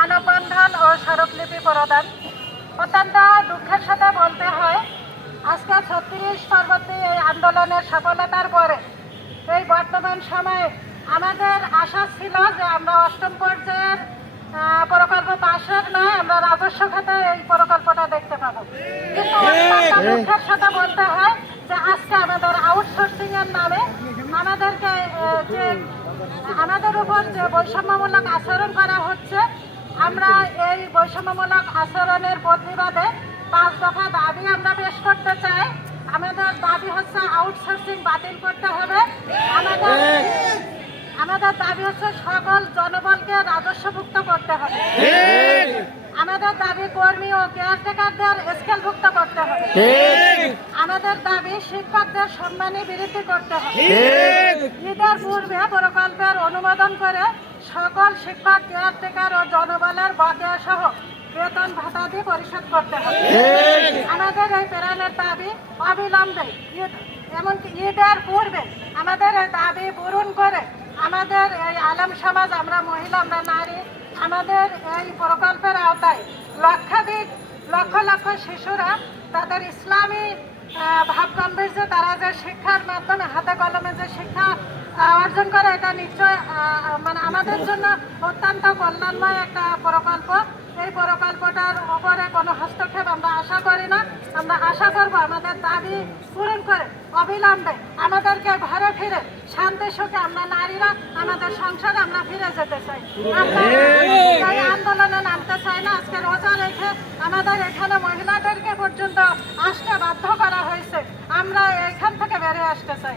মানববন্ধন ও স্মারকলিপি প্রদান। অত্যন্ত দুঃখের সাথে বলতে হয় আজকে ছত্রিশ পরবর্তী এই আন্দোলনের সফলতার পরে এই বর্তমান সময়ে আমাদের আশা ছিল যে আমরা অষ্টম পর্যায়ের প্রকল্প পাশের নয় আমরা রাজস্ব খাতে এই প্রকল্পটা দেখতে পাবো। কিন্তু দুঃখের সাথে বলতে হয় যে আজকে আমাদের আউটসোর্সিং এর নামে আমাদেরকে যে আমাদের উপর যে বৈষম্যমূলক আচরণ করা হচ্ছে আমরা এই বৈষম্যমূলক আচরণের প্রতিবাদে পাঁচ দফা দাবি আমরা পেশ করতে চাই। আমাদের দাবি হচ্ছে আউটসোর্সিং বাতিল করতে হবে। আমাদের আমাদের দাবি হচ্ছে সকল জনবলকে রাজস্বভুক্ত করতে হবে। আমাদের দাবি কর্মী ও কেয়ারটেকারদের স্কেলভুক্ত করতে হবে। আমাদের দাবি শিক্ষকদের সম্মানী বৃদ্ধি করতে হবে। ঈদের পূর্বে প্রকল্পের অনুমোদন করে সকল শিক্ষক কেয়ারটেকার ও জনবলের বকেয়া সহ বেতন ভাতাদি পরিশোধ করতে হবে। আমাদের এই প্রেরণের দাবি অবিলম্বে এমনকি ঈদের পূর্বে আমাদের এই দাবি পূরণ করে আমাদের এই আলম সমাজ, আমরা মহিলা, আমরা নারী, আমাদের এই প্রকল্পের আওতায় লক্ষাধিক, লক্ষ লক্ষ শিশুরা তাদের ইসলামী আহ, ভাবগাম্ভীর্যে তারা যে শিক্ষার মাধ্যমে হাতে কলমে যে শিক্ষা অর্জন করে এটা নিশ্চয় মানে আমাদের জন্য অত্যন্ত কল্যাণময় একটা প্রকল্প। এই প্রকল্পটার উপরে কোনো হস্তক্ষেপ আমরা আশা করি না। আমরা আশা করব আমাদের দাবি পূরণ করে অবিলম্বে আমাদেরকে ঘরে ফিরে শান্তি সুখে আমরা নারীরা আমাদের সংসারে আমরা ফিরে যেতে চাই। আমরা এই আন্দোলনে নামতে চাই না। আজকে রোজা রেখে আমাদের এখানে মহিলাদেরকে পর্যন্ত আসতে বাধ্য করা হয়েছে আমরা এখান থেকে বেরিয়ে আসতে চাই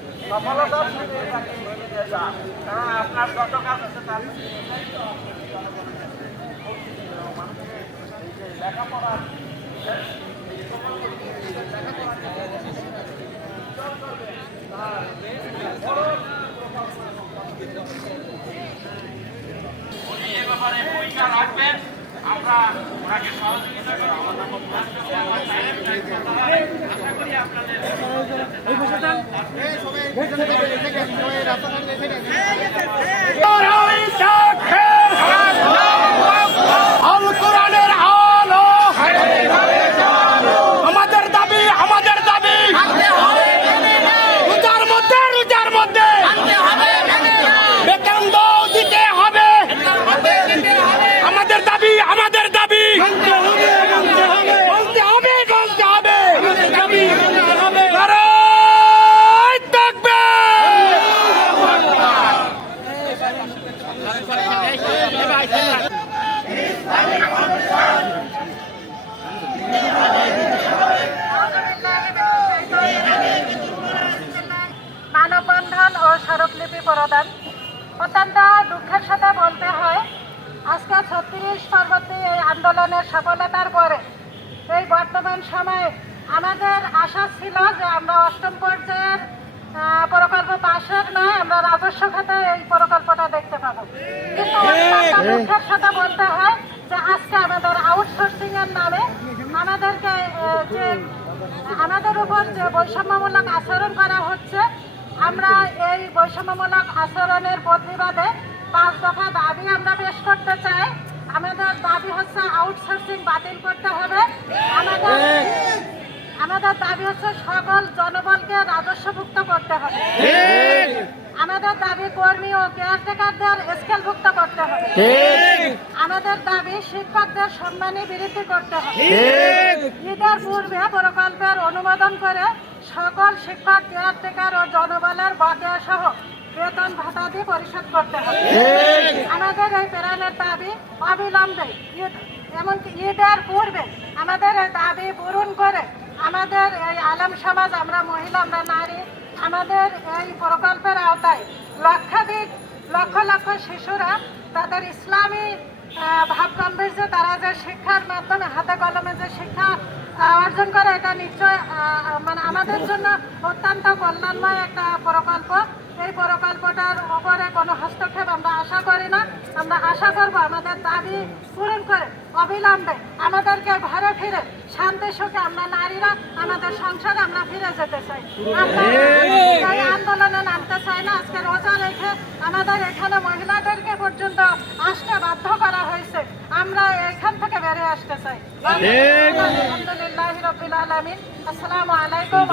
সফলতার সাথে কারণ আপনার যত কাজ ব্যাপারে ভূমিকা রাখবেন। আমরা ওনাকে সহযোগিতা করব আশা করি আপনাদের লড়াই সাক্ষের আল কোরআনের আলো আমাদের দাবি আমাদের দাবি রোজার মধ্যে রোজার মধ্যে বেতন দাও দিতে হবে আমাদের দাবি আমাদের দাবি বলতে হবে বলতে হবে নারায় তাকবীর! মানববন্ধন ও স্মারকলিপি প্রদান। অত্যন্ত দুঃখের সাথে বলতে হয় আজকে ছত্রিশ পরবর্তী এই আন্দোলনের সফলতার পরে এই বর্তমান সময়ে আমাদের আশা ছিল যে আমরা অষ্টম পর্যায়ের প্রকল্প পাশের নয় আমরা রাজস্ব খাতে এই প্রকল্পটা দেখতে পাবো। কিন্তু দুঃখের সাথে বলতে হয় যে আজকে আমাদের আউটসোর্সিং এর নামে আমাদেরকে যে আমাদের উপর যে বৈষম্যমূলক আচরণ করা হচ্ছে আমরা এই বৈষম্যমূলক আচরণের প্রতিবাদে পাঁচ দফা দাবি আমরা পেশ করতে চাই। আমাদের দাবি হচ্ছে আউটসোর্সিং বাতিল করতে হবে। আমাদের আমাদের দাবি হচ্ছে সকল জনবলকে রাজস্বভুক্ত করতে হবে। আমাদের দাবি কর্মী ও কেয়ারটেকারদের স্কেলভুক্ত করতে হবে। আমাদের দাবি শিক্ষকদের সম্মানী বৃদ্ধি করতে হবে। ঈদের পূর্বে প্রকল্পের অনুমোদন করে সকল শিক্ষক কেয়ারটেকার ও জনবলের বকেয়া সহ বেতন ভাতাদি পরিশোধ করতে হবে। আমাদের এই প্রেরণের দাবি অবিলম্বে ঈদ এমনকি ঈদের পূর্বে আমাদের এই দাবি পূরণ করে আমাদের এই আলম সমাজ আমরা মহিলা আমরা নারী আমাদের এই প্রকল্পের আওতায় লক্ষাধিক লক্ষ লক্ষ শিশুরা তাদের ইসলামী আহ, ভাব গাম্ভীর্য তারা যে শিক্ষার মাধ্যমে হাতে কলমে যে শিক্ষা অর্জন করে এটা নিশ্চয় মানে আমাদের জন্য অত্যন্ত কল্যাণময় একটা প্রকল্প। এই প্রকল্পটার উপরে কোনো হস্তক্ষেপ আমরা আশা করি না। আমরা আশা করব আমাদের দাবি পূরণ করে অবিলম্বে আমাদেরকে ঘরে ফিরে শান্তি সুখে আমরা নারীরা আমাদের সংসারে আমরা ফিরে যেতে চাই। আমরা এই আন্দোলনে নামতে চাই না। আজকে রোজা রেখে আমাদের এখানে মহিলাদেরকে পর্যন্ত আসতে বাধ্য করা হয়েছে আমরা এখান থেকে বেরিয়ে আসতে চাই। আলহামদুলিল্লাহ রবিল আলমিন। আসসালামু আলাইকুম।